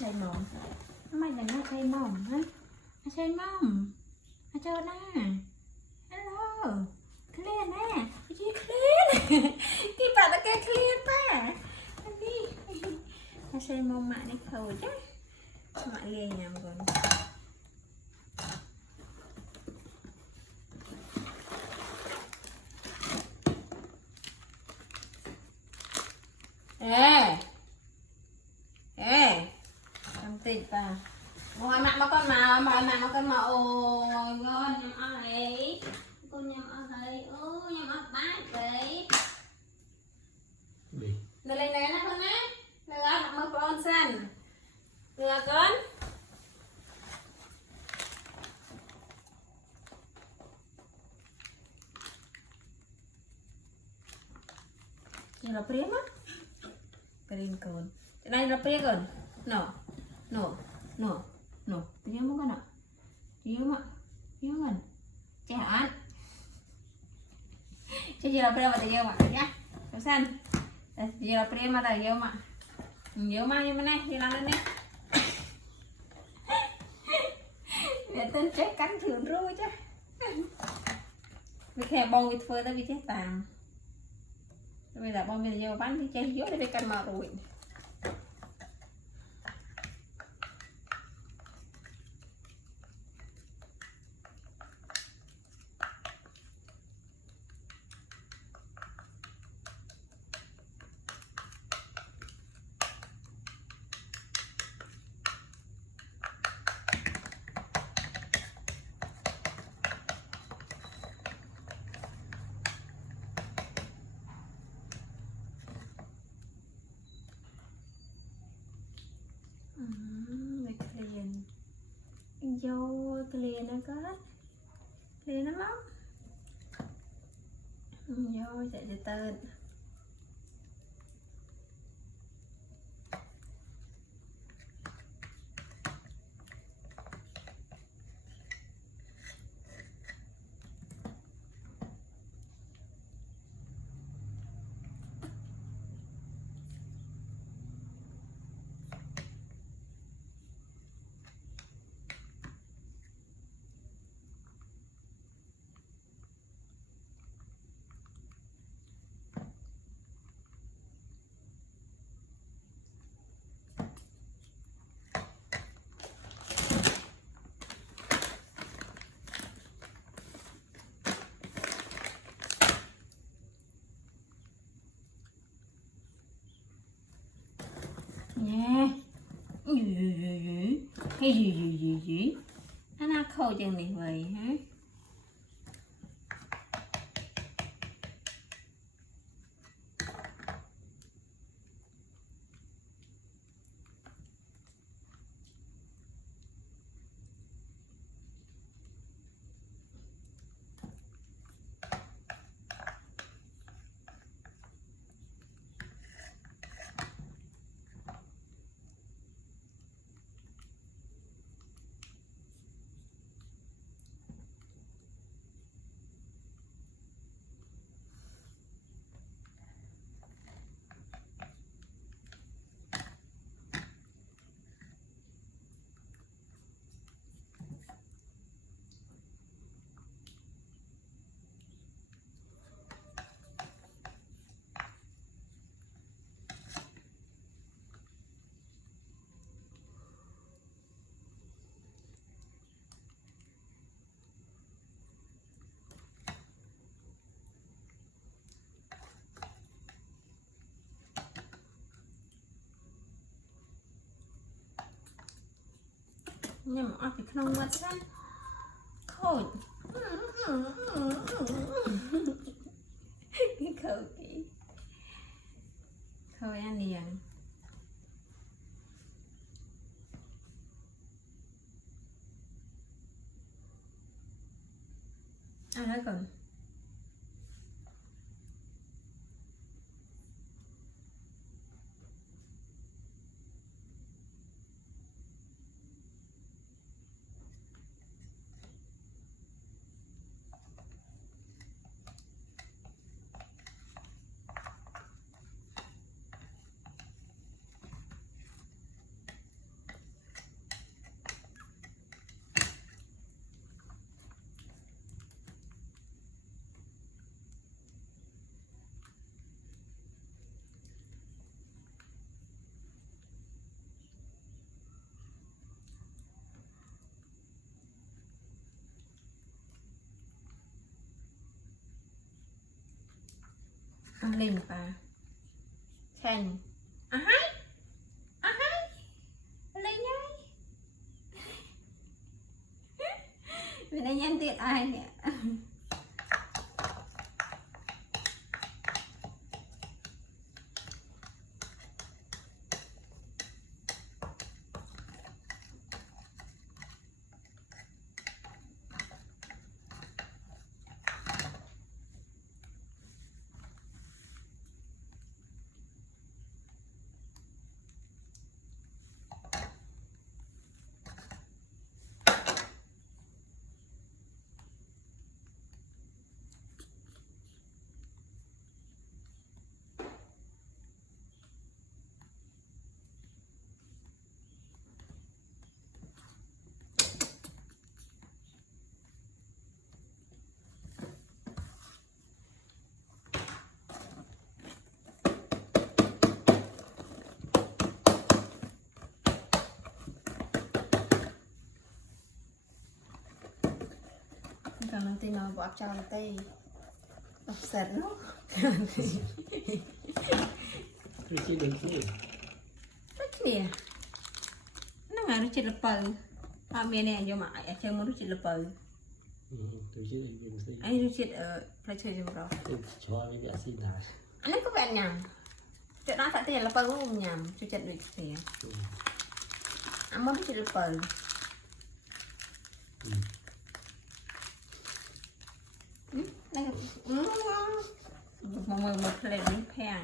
xây mộng mày là nó xây mộng hả? Nó xây mộng nó cho nè. Hello clear nè chị clear cái bà ta kêu clear ba đi nó xây mộng mẹ đi khâu chứ mẹ ghê nhầm rồi. Ê ê làm tịt à ngồi mặt mà con màu mà mặt mà con màu ôi ngon nhầm ở đây con nhầm ở đây ô nhầm ở bát vậy đi lên này nó con á lừa mà con xanh lừa con Yang lapar ya mak? Kering kon. Nai lapar ya kon? No, no, no, no. Punya mau kan? Iya mak, iya kan? Cehan. Jadi lapar apa tadi mak? Ya, pesan. Jadi lapar ya mak tadi mak. Iya mak ni mana? Di mana ni? Để tên chết cắn thường rồi chứ. Vì khe bông vịt phơi tới vì chết tàn. Bây giờ bông bây giờ bán thì chơi dốt để canh màu rồi. Vô clear nó có clear nó lắm vô chạy cho tên nha gì nó khô chân này vậy hả? Nhưng mà ở thì không mất ra khôi cái khâu kỹ khôi ăn liền ăn hết còn lên bà chanh lên nhá vì đây nhân tiện ai nè Kalau nanti mau buat cantik, upset loh. Ruci dengki. Ruci ya? Nggak ruci lepal. Kami ni aja mak, aja mau ruci lepal. Ruci dengki. Ai ruci pelacur je berapa? Coba ini asin dah. Anak kau pengen nyam. Cik nak tak tiada lepal pun nyam. Cuci duit saya. Amal ruci lepal. Này, một plate bánh phèn